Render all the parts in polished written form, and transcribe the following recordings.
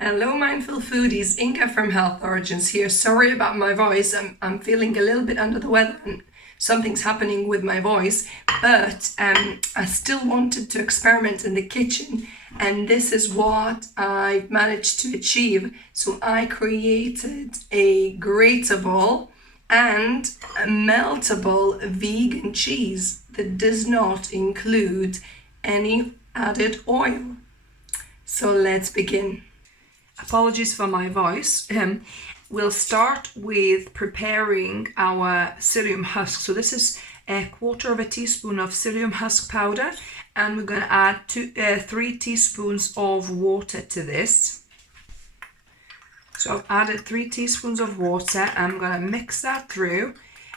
Hello, mindful foodies. Inga from Health Origins here. Sorry about my voice. I'm feeling a little bit under the weather and something's happening with my voice, but I still wanted to experiment in the kitchen, and this is what I've managed to achieve. So I created a grateable and a meltable vegan cheese that does not include any added oil. So let's begin. Apologies for my voice. We'll start with preparing our psyllium husk. So this is a quarter of a teaspoon of psyllium husk powder, and we're going to add 3 teaspoons of water to this. So I've added 3 teaspoons of water. I'm going to mix that through,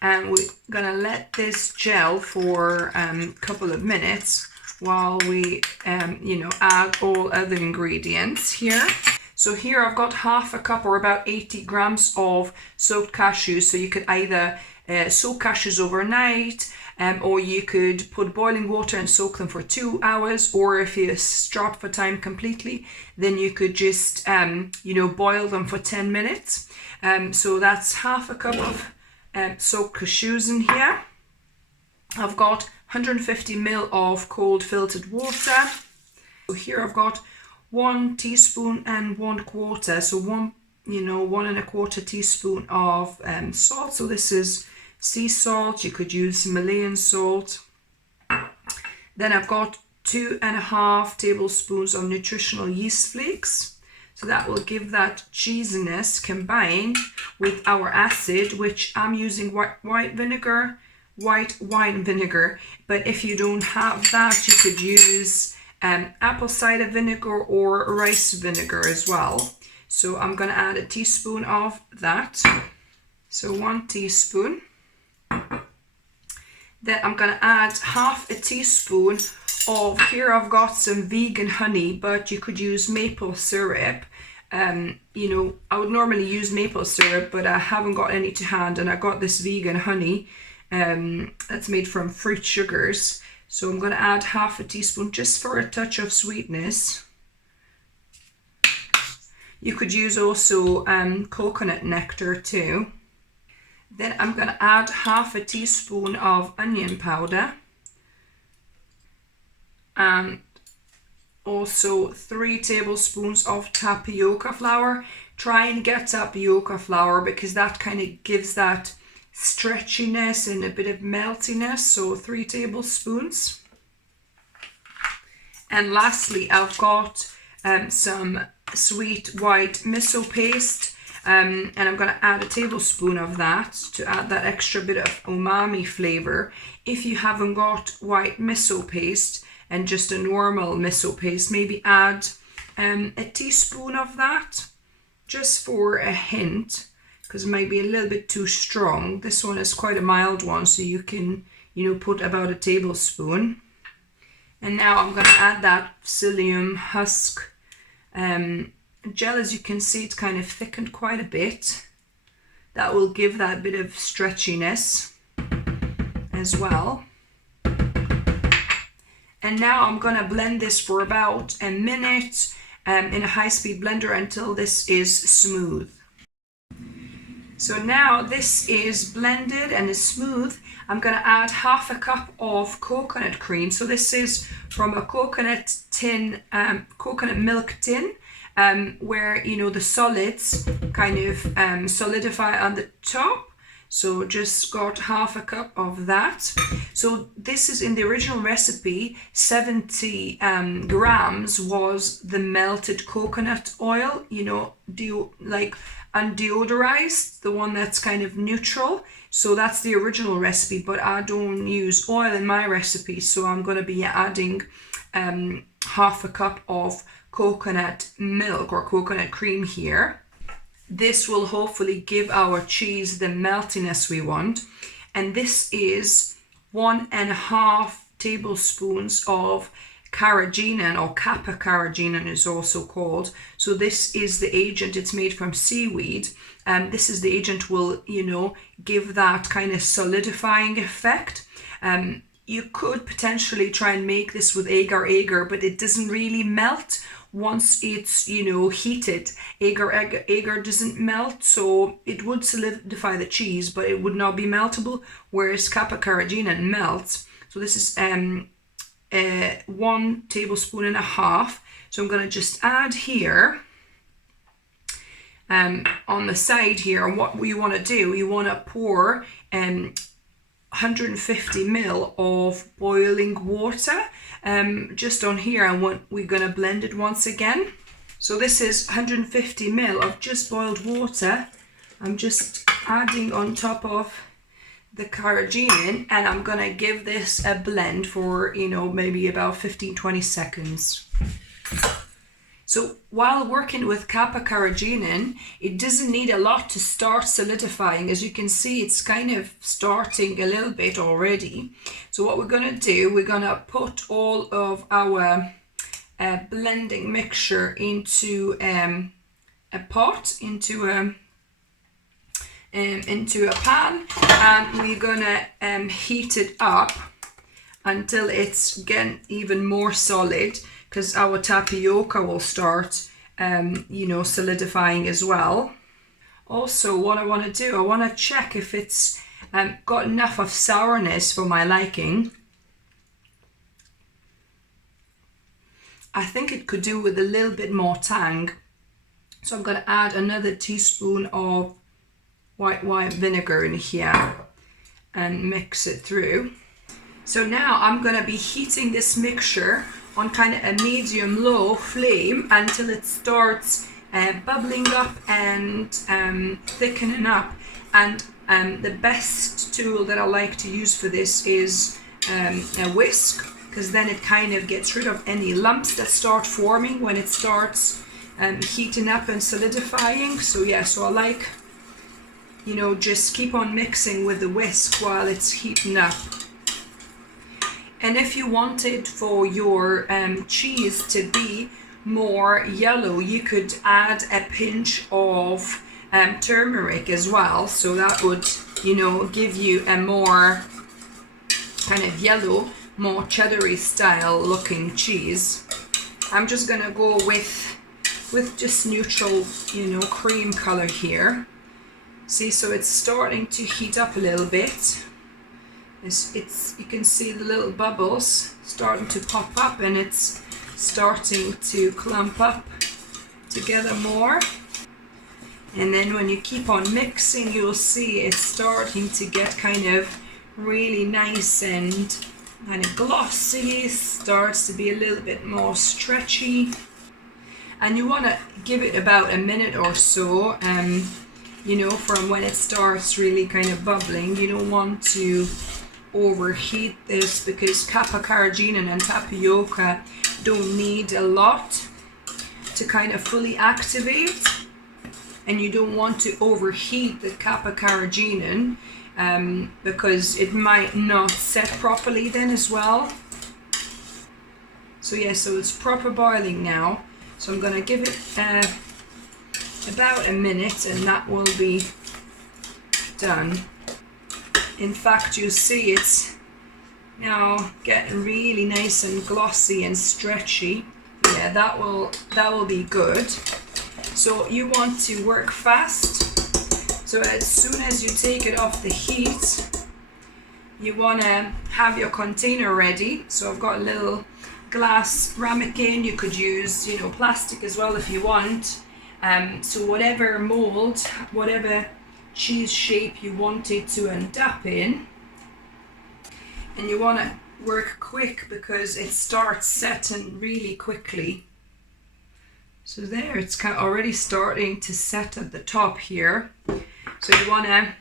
and we're going to let this gel for a couple of minutes while we add all other ingredients here. So here I've got half a cup, or about 80 grams of soaked cashews. So you could either soak cashews overnight, or you could put boiling water and soak them for 2 hours, or if you're strapped for time completely, then you could just boil them for 10 minutes. So that's half a cup of soaked cashews in here. I've got 150 ml of cold filtered water. So here I've got 1 teaspoon and 1/4, so 1 1¼ teaspoon of salt. So this is sea salt. You could use Himalayan salt. Then I've got 2½ tablespoons of nutritional yeast flakes. So that will give that cheesiness combined with our acid, which I'm using white wine vinegar. But if you don't have that, you could use apple cider vinegar or rice vinegar as well. So I'm going to add a teaspoon of that. So 1 teaspoon. Then I'm going to add half a teaspoon of, here I've got some vegan honey, but you could use maple syrup. I would normally use maple syrup, but I haven't got any to hand, and I got this vegan honey that's made from fruit sugars. So I'm going to add half a teaspoon just for a touch of sweetness. You could use also coconut nectar too. Then I'm going to add half a teaspoon of onion powder. And also 3 tablespoons of tapioca flour. Try and get tapioca flour because that kind of gives that stretchiness and a bit of meltiness, so 3 tablespoons. And lastly, I've got some sweet white miso paste, and I'm going to add a tablespoon of that to add that extra bit of umami flavor. If you haven't got white miso paste and just a normal miso paste, maybe add a teaspoon of that just for a hint, because it might be a little bit too strong. This one is quite a mild one, so you can, put about a tablespoon. And now I'm going to add that psyllium husk gel. As you can see, it's kind of thickened quite a bit. That will give that bit of stretchiness as well. And now I'm going to blend this for about a minute in a high-speed blender until this is smooth. So now this is blended and is smooth. I'm going to add half a cup of coconut cream. So this is from a coconut milk tin, where the solids kind of solidify on the top. So just got half a cup of that. So this is in the original recipe, 70 grams was the melted coconut oil, undeodorized, the one that's kind of neutral. So that's the original recipe, but I don't use oil in my recipe. So I'm going to be adding half a cup of coconut milk or coconut cream here. This will hopefully give our cheese the meltiness we want. And this is 1½ tablespoons of carageenan, or kappa carageenan is also called. So this is the agent. It's made from seaweed. This is the agent will, give that kind of solidifying effect. You could potentially try and make this with agar-agar, but it doesn't really melt. once it's, heated. Agar doesn't melt, so it would solidify the cheese, but it would not be meltable, whereas kappa carageenan melts. So this is 1 tablespoon and a half. So I'm going to just add here on the side here. And what you want to do, you want to pour 150 ml of boiling water just on here, and we're going to blend it once again. So this is 150 ml of just boiled water. I'm just adding on top of the carageenan, and I'm going to give this a blend for, maybe about 15-20 seconds. So while working with kappa carageenan, it doesn't need a lot to start solidifying. As you can see, it's kind of starting a little bit already. So what we're going to do, we're going to put all of our blending mixture into a pot, into a pan, and we're going to heat it up until it's getting even more solid, because our tapioca will start, solidifying as well. Also, what I want to do, I want to check if it's got enough of sourness for my liking. I think it could do with a little bit more tang. So I'm going to add another teaspoon of white wine vinegar in here and mix it through. So now I'm going to be heating this mixture on kind of a medium-low flame until it starts bubbling up and thickening up. And the best tool that I like to use for this is a whisk, because then it kind of gets rid of any lumps that start forming when it starts heating up and solidifying. So yeah, so I like, just keep on mixing with the whisk while it's heating up. And if you wanted for your cheese to be more yellow, you could add a pinch of turmeric as well. So that would, give you a more kind of yellow, more cheddary style looking cheese. I'm just gonna go with just neutral, cream color here. See, so it's starting to heat up a little bit. You can see the little bubbles starting to pop up, and it's starting to clump up together more. And then when you keep on mixing, you'll see it's starting to get kind of really nice and kind of glossy, starts to be a little bit more stretchy. And you want to give it about a minute or so, from when it starts really kind of bubbling. You don't want to overheat this, because kappa carageenan and tapioca don't need a lot to kind of fully activate, and you don't want to overheat the kappa carageenan because it might not set properly then as well. So yeah, so it's proper boiling now, so I'm going to give it about a minute, and that will be done. In fact, you see it's now getting really nice and glossy and stretchy. Yeah, that will be good. So you want to work fast. So as soon as you take it off the heat, you want to have your container ready. So I've got a little glass ramekin. You could use, plastic as well if you want. So whatever mold, whatever cheese shape you want it to end up in, and you want to work quick because it starts setting really quickly. So there, it's kind of already starting to set at the top here. So you want to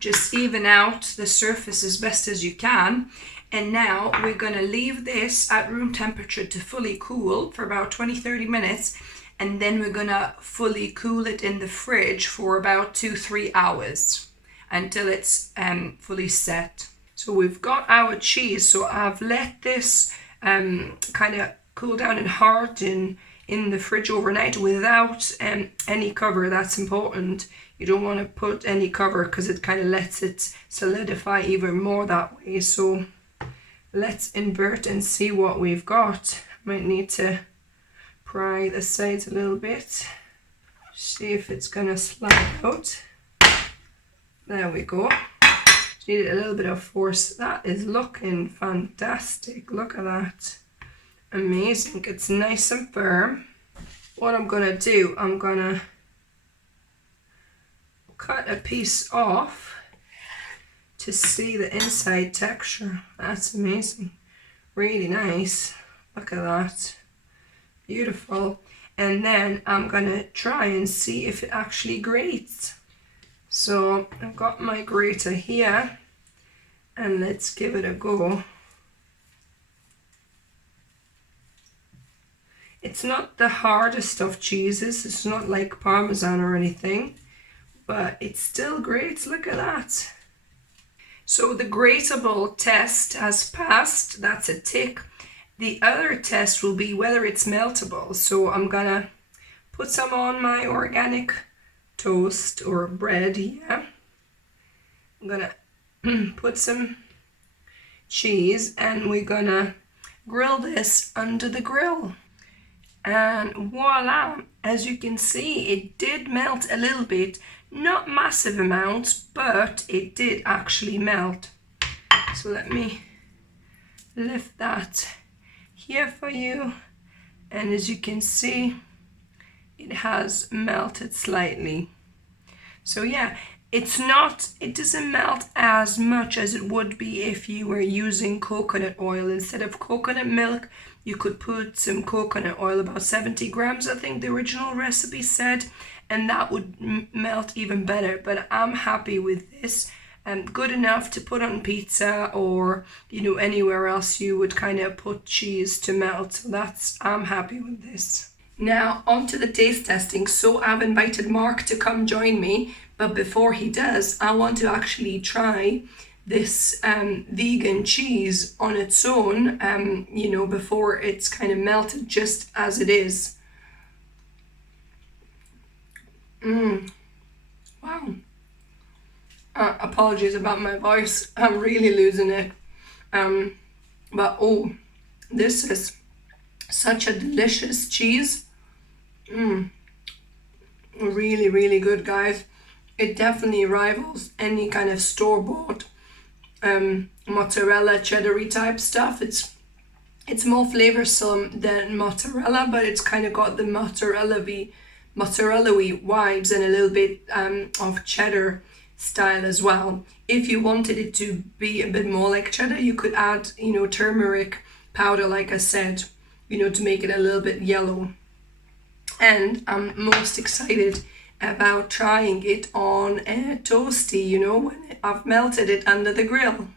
just even out the surface as best as you can. And now we're going to leave this at room temperature to fully cool for about 20-30 minutes. And then we're gonna fully cool it in the fridge for about 2-3 hours until it's fully set. So we've got our cheese. So I've let this kind of cool down and harden in the fridge overnight without any cover. That's important. You don't want to put any cover because it kind of lets it solidify even more that way. So let's invert and see what we've got. Might need to pry the sides a little bit. See if it's gonna slide out. There we go. Just needed a little bit of force. That is looking fantastic. Look at that. Amazing. It's nice and firm. What I'm gonna do, I'm gonna cut a piece off to see the inside texture. That's amazing. Really nice. Look at that. Beautiful. And then I'm gonna try and see if it actually grates. So I've got my grater here, and let's give it a go. It's not the hardest of cheeses. It's not like Parmesan or anything, but it still grates. Look at that. So the Grateable test has passed. That's a tick. The other test will be whether it's meltable. So I'm gonna put some on my organic toast or bread here. I'm gonna put some cheese, and we're gonna grill this under the grill. And voila, as you can see, it did melt a little bit. Not massive amounts, but it did actually melt. So let me lift that here for you. And as you can see, it has melted slightly. So yeah, it doesn't melt as much as it would be if you were using coconut oil. Instead of coconut milk, you could put some coconut oil, about 70 grams, I think the original recipe said, and that would melt even better. But I'm happy with this, and good enough to put on pizza or, you know, anywhere else you would kind of put cheese to melt. So I'm happy with this. Now on to the taste testing. So I've invited Mark to come join me, but before he does, I want to actually try this vegan cheese on its own, you know, before it's kind of melted just as it is. Wow. Apologies about my voice. I'm really losing it. But oh, this is such a delicious cheese. Really, really good, guys. It definitely rivals any kind of store-bought mozzarella, cheddar-y type stuff. It's more flavoursome than mozzarella, but it's kind of got the mozzarella-y vibes and a little bit of cheddar style as well. If you wanted it to be a bit more like cheddar, you could add, you know, turmeric powder, like I said, you know, to make it a little bit yellow. And I'm most excited about trying it on a toasty, you know, when I've melted it under the grill.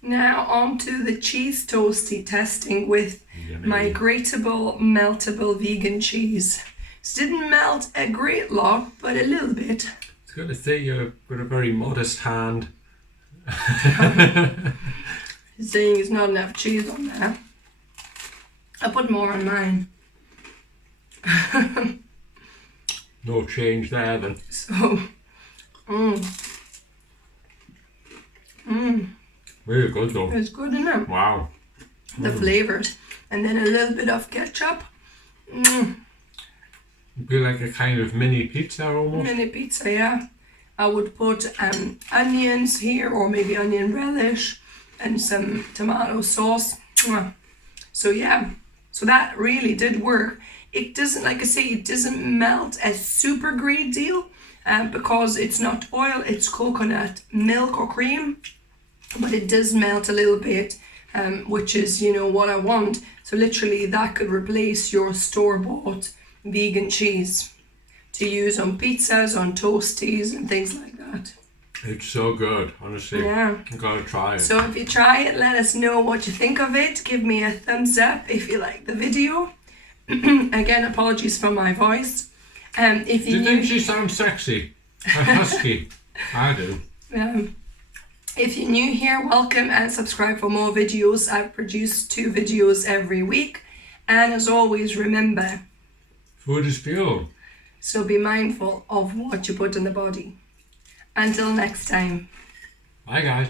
Now on to the cheese toasty testing with my Grateable meltable vegan cheese. It didn't melt a great lot, but a little bit. It's good to say you've got a very modest hand. Saying it's not enough cheese on there. I put more on mine. No change there then. So, Very good though. it's good enough. Wow. The flavours. And then a little bit of ketchup. It'd be like a kind of mini pizza almost. Mini pizza, yeah. I would put onions here, or maybe onion relish, and some tomato sauce. So yeah, so that really did work. It doesn't, like I say, it doesn't melt a super great deal because it's not oil, it's coconut milk or cream, but it does melt a little bit, which is, you know, what I want. So literally that could replace your store-bought vegan cheese to use on pizzas, on toasties and things like that. It's so good, honestly. Yeah. You gotta try it. So if you try it, let us know what you think of it. Give me a thumbs up if you like the video. Again, apologies for my voice. If you Didn't she sound sexy? Husky. I do. If you're new here, welcome and subscribe for more videos. I produce 2 videos every week. And as always, remember, food is fuel. So be mindful of what you put in the body. Until next time. Bye guys.